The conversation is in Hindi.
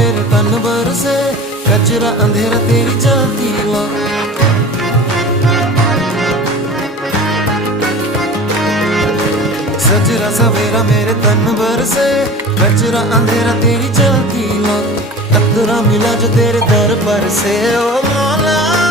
मेरे तन भर से, कचरा अंधेरा तेरी जलती ला। सजरा सवेरा मेरे तन भर से, कचरा अंधेरा तेरी जलती ला। कतरा मिला जो तेरे दर पर से, ओ मौला।